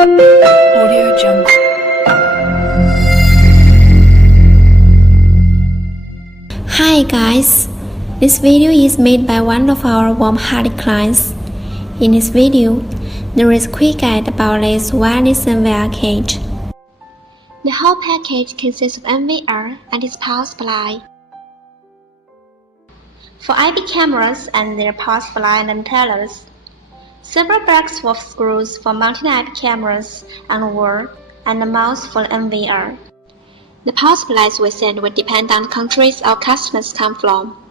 Audio Jungle. Hi guys, this video is made by one of our warm-hearted clients. In this video, there is a quick guide about this wireless NVR cage. The whole package consists of NVR and its power supply. For IP cameras and their power supply and antennas, several bags of screws for mounting IP cameras on the wall, and a mouse for NVR. The power supplies we send will depend on the countries our customers come from.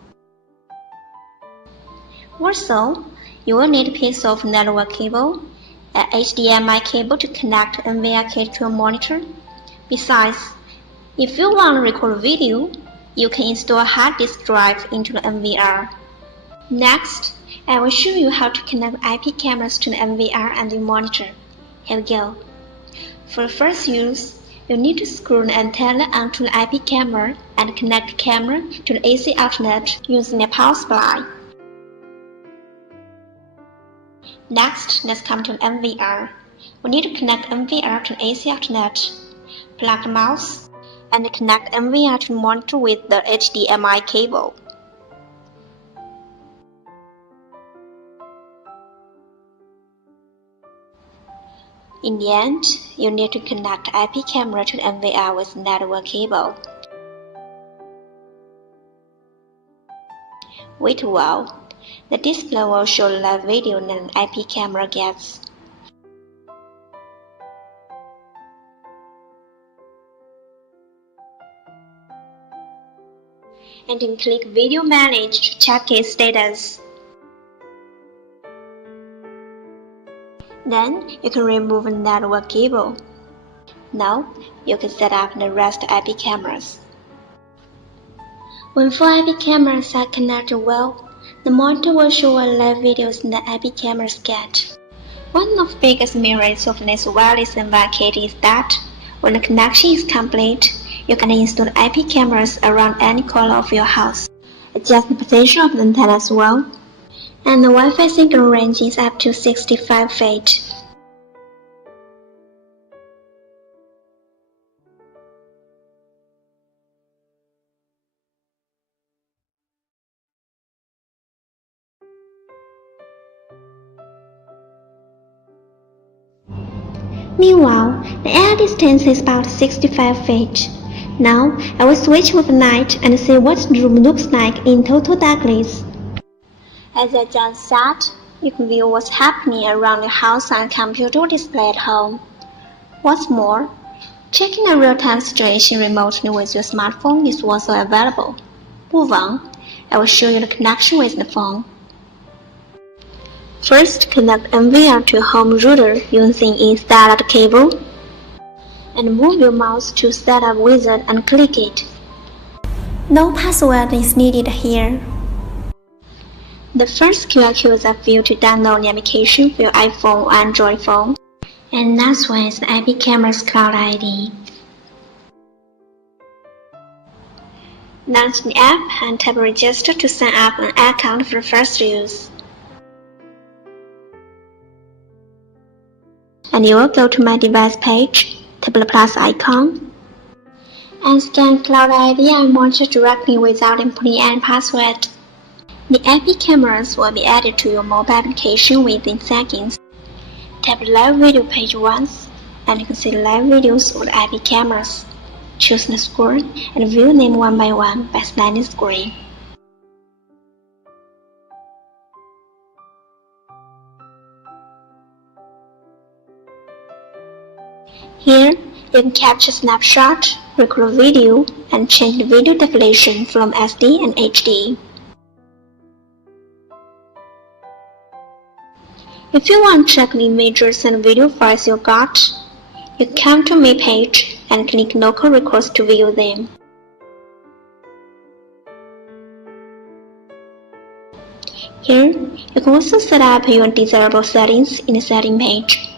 Also, you will need a piece of network cable, an HDMI cable to connect the NVR cage to a monitor. Besides, if you want to record a video, you can install a hard disk drive into the NVR. Next, I will show you how to connect IP cameras to the NVR and the monitor. Here we go. For the first use, you need to screw the antenna onto the IP camera and connect the camera to the AC outlet using a power supply. Next, let's come to the NVR. We need to connect NVR to the AC outlet, plug the mouse, and connect NVR to the monitor with the HDMI cable. In the end, you need to connect the IP camera to the NVR with network cable. Wait a while. The display will show the live video that the IP camera gets. And then click Video Manage to check its status. Then you can remove the network cable. Now you can set up the rest IP cameras. When 4 IP cameras are connected well, the monitor will show what live videos the IP cameras get. One of the biggest merits of this wireless NVR kit is that when the connection is complete, you can install the IP cameras around any corner of your house. Adjust the position of the antenna as well. And the Wi-Fi signal range is up to 65 feet. Meanwhile, the air distance is about 65 feet. Now, I will switch with the night and see what the room looks like in total darkness. As I just said, you can view what's happening around your house on a computer display at home. What's more, checking a real-time situation remotely with your smartphone is also available. Move on, I will show you the connection with the phone. First, connect NVR to a home router using its startup cable, and move your mouse to Setup Wizard and click it. No password is needed here. The first QR codes are for you to download the application for your iPhone or Android phone, and next one is the IP camera's Cloud ID. Launch the app and tap Register to sign up an account for the first use. And you will go to My Device page, tap the plus icon, and scan Cloud ID and monitor directly without inputting any password. The IP cameras will be added to your mobile application within seconds. Tap the live video page once, and you can see the live videos of the IP cameras. Choose the screen and view them one by one by sliding the screen. Here, you can capture snapshot, record video, and change the video definition from SD and HD. If you want to check the images and video files you got, you come to My page and click Local Records to view them. Here, you can also set up your desirable settings in the Setting page.